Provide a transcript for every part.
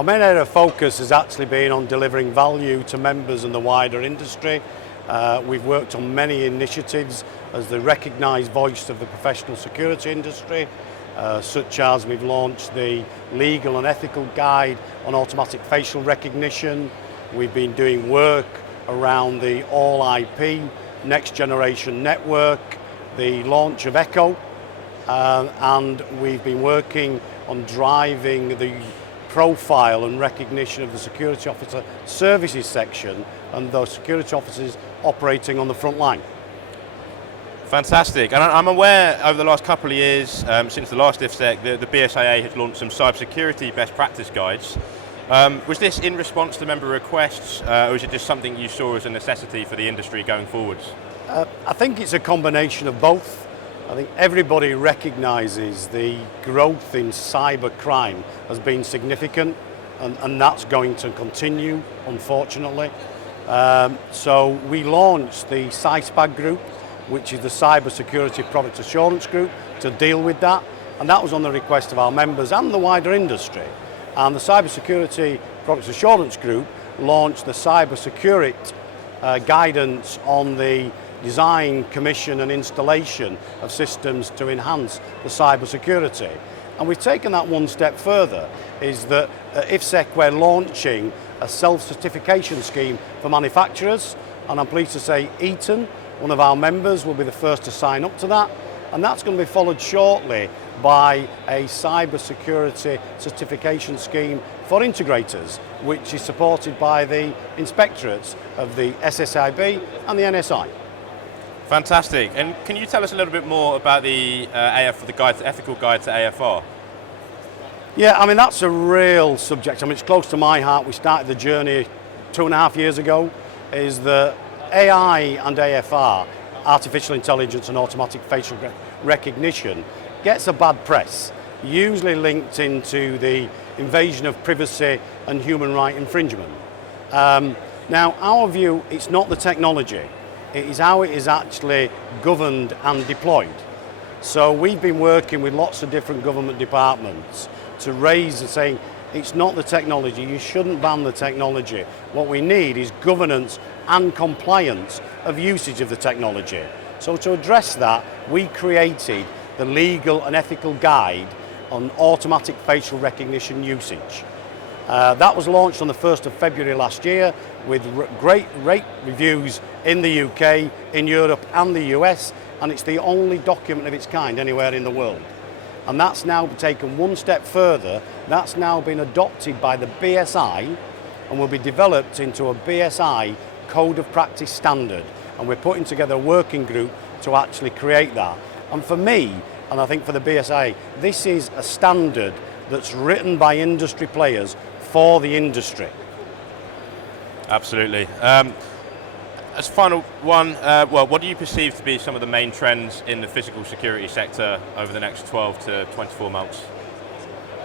Our main area of focus has actually been on delivering value to members and the wider industry. We've worked on many initiatives as the recognised voice of the professional security industry, such as we've launched the legal and ethical guide on automatic facial recognition. We've been doing work around the all IP next generation network, the launch of Echo, and we've been working on driving the profile and recognition of the security officer services section and those security officers operating on the front line. Fantastic, and I'm aware over the last couple of years, since the last IFSEC, the BSIA has launched some cybersecurity best practice guides. Was this in response to member requests, or is it just something you saw as a necessity for the industry going forwards? I think it's a combination of both. I think everybody recognises the growth in cyber crime has been significant, and that's going to continue, unfortunately. So we launched the CISPAG group, which is the Cyber Security Product Assurance Group, to deal with that, and that was on the request of our members and the wider industry. And the Cyber Security Product Assurance Group launched the Cyber Security guidance on the design, commission and installation of systems to enhance the cyber security. And we've taken that one step further, is that at IFSEC we're launching a self-certification scheme for manufacturers, and I'm pleased to say Eaton, one of our members, will be the first to sign up to that, and that's going to be followed shortly by a cyber security certification scheme for integrators, which is supported by the inspectorates of the SSIB and the NSI. Fantastic, and can you tell us a little bit more about the ethical guide to AFR? Yeah, I mean that's a real subject. I mean it's close to my heart. We started the journey 2.5 years ago. Is that AI and AFR, artificial intelligence and automatic facial recognition, gets a bad press, usually linked into the invasion of privacy and human right infringement. Now, our view, it's not the technology, it is how it is actually governed and deployed. So we've been working with lots of different government departments to raise and saying, it's not the technology, you shouldn't ban the technology. What we need is governance and compliance of usage of the technology. So to address that, we created the legal and ethical guide on automatic facial recognition usage. That was launched on the 1st of February last year with great reviews in the UK, in Europe and the US, and it's the only document of its kind anywhere in the world. And that's now taken one step further. That's now been adopted by the BSI and will be developed into a BSI Code of Practice standard. And we're putting together a working group to actually create that. And for me, and I think for the BSI, this is a standard that's written by industry players for the industry. Absolutely. As a final one, what do you perceive to be some of the main trends in the physical security sector over the next 12 to 24 months?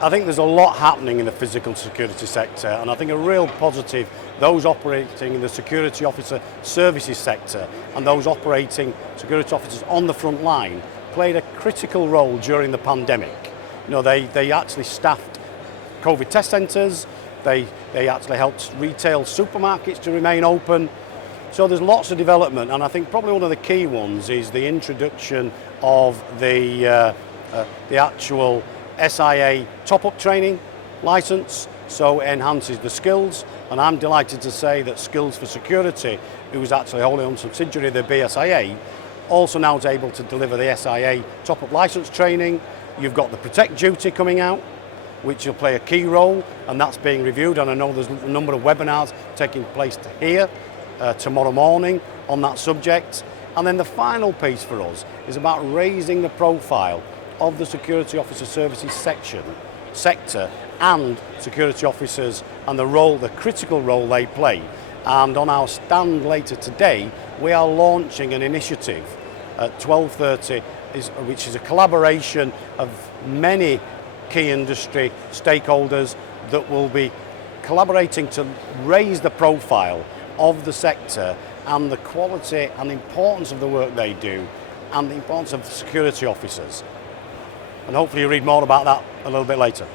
I think there's a lot happening in the physical security sector, and I think a real positive, those operating in the security officer services sector and those operating security officers on the front line played a critical role during the pandemic. You know, they actually staffed COVID test centres, they actually helped retail supermarkets to remain open. So there's lots of development, and I think probably one of the key ones is the introduction of the actual SIA top-up training licence, so it enhances the skills, and I'm delighted to say that Skills for Security, who is actually a wholly owned subsidiary of the BSIA, also now is able to deliver the SIA top-up licence training. You've got the Protect Duty coming out, which will play a key role, and that's being reviewed, and I know there's a number of webinars taking place here tomorrow morning on that subject. And then the final piece for us is about raising the profile of the security officer services sector and security officers and the critical role they play. And on our stand later today, we are launching an initiative at 12:30, which is a collaboration of many key industry stakeholders that will be collaborating to raise the profile of the sector and the quality and importance of the work they do and the importance of security officers. And hopefully you read more about that a little bit later.